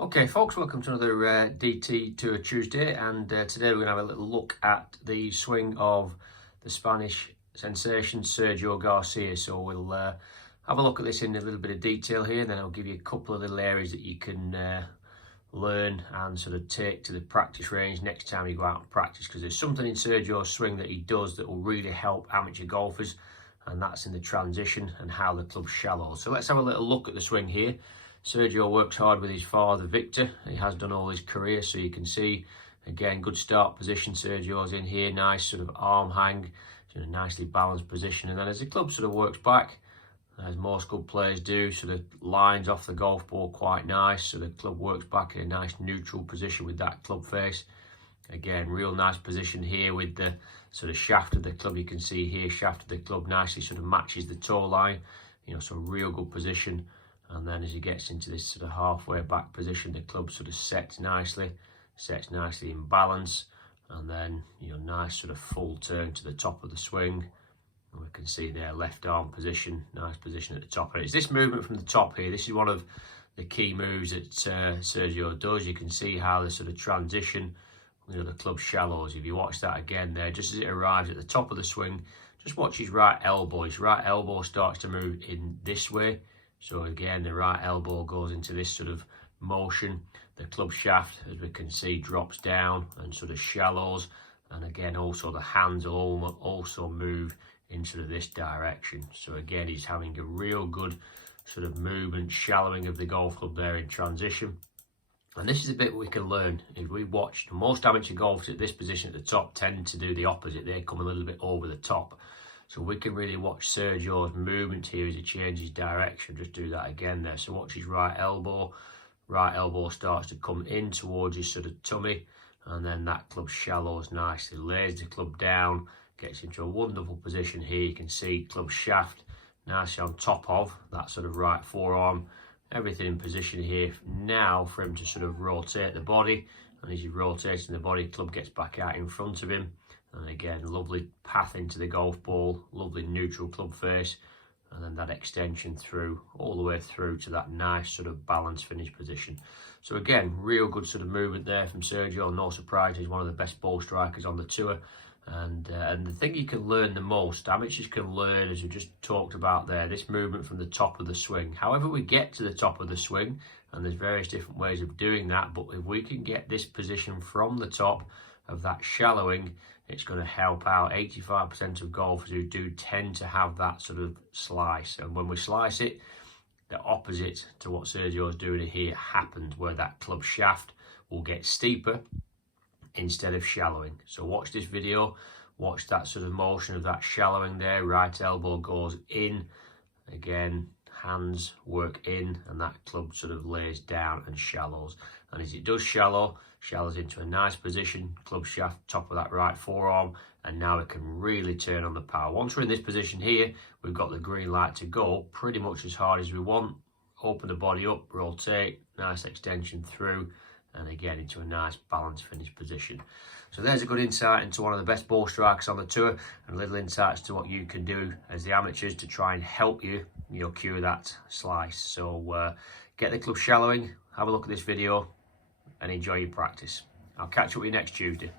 Okay folks, welcome to another DT Tour Tuesday, and today we're going to have a little look at the swing of the Spanish sensation Sergio Garcia. So we'll have a look at this in a little bit of detail here, and then I'll give you a couple of little areas that you can learn and sort of take to the practice range next time you go out and practice, because there's something in Sergio's swing that he does that will really help amateur golfers, and that's in the transition and how the club shallows. So let's have a little look at the swing here. Sergio works hard with his father Victor. He has done all his career, so you can see again good start position Sergio's in here, nice sort of arm hang, sort of nicely balanced position, and then as the club sort of works back, as most good players do, sort of lines off the golf ball quite nice, so the club works back in a nice neutral position with that club face. Again, real nice position here with the sort of shaft of the club. You can see here shaft of the club nicely sort of matches the toe line, so real good position. And then as he gets into this sort of halfway back position, the club sort of sets nicely in balance, and then nice sort of full turn to the top of the swing. And we can see there left arm position, nice position at the top. And it's this movement from the top here. This is one of the key moves that Sergio does. You can see how the sort of transition, the club shallows. If you watch that again there, just as it arrives at the top of the swing, just watch his right elbow. His right elbow starts to move in this way. So again, the right elbow goes into this sort of motion. The club shaft, as we can see, drops down and sort of shallows. And again, also the hands will also move in sort of this direction. So again, he's having a real good sort of movement, shallowing of the golf club there in transition. And this is a bit we can learn. If we watch, most amateur golfers at this position at the top tend to do the opposite. They come a little bit over the top. So we can really watch Sergio's movement here as he changes direction. Just do that again there. So watch his right elbow. Right elbow starts to come in towards his sort of tummy, and then that club shallows nicely, lays the club down, gets into a wonderful position here. You can see club shaft nicely on top of that sort of right forearm. Everything in position here now for him to sort of rotate the body, and as he's rotating the body, club gets back out in front of him. And again, lovely path into the golf ball, lovely neutral club face, and then that extension through, all the way through to that nice sort of balanced finish position. So again, real good sort of movement there from Sergio. No surprise, he's one of the best ball strikers on the tour. And the thing you can learn the most, amateurs can learn, as we just talked about there, this movement from the top of the swing. However we get to the top of the swing, and there's various different ways of doing that, but if we can get this position from the top of that shallowing, it's going to help out 85% of golfers who do tend to have that sort of slice. And when we slice it, the opposite to what Sergio's doing here happens, where that club shaft will get steeper instead of shallowing. So watch this video, watch that sort of motion of that shallowing there. Right elbow goes in, again hands work in, and that club sort of lays down and shallows. And as it does shallows into a nice position, club shaft top of that right forearm, and now it can really turn on the power. Once we're in this position here, we've got the green light to go pretty much as hard as we want. Open the body up, rotate, nice extension through, and again into a nice balanced finish position. So there's a good insight into one of the best ball strikers on the tour, and little insights to what you can do as the amateurs to try and help you, cue that slice. So get the club shallowing, have a look at this video, and enjoy your practice. I'll catch up with you next Tuesday.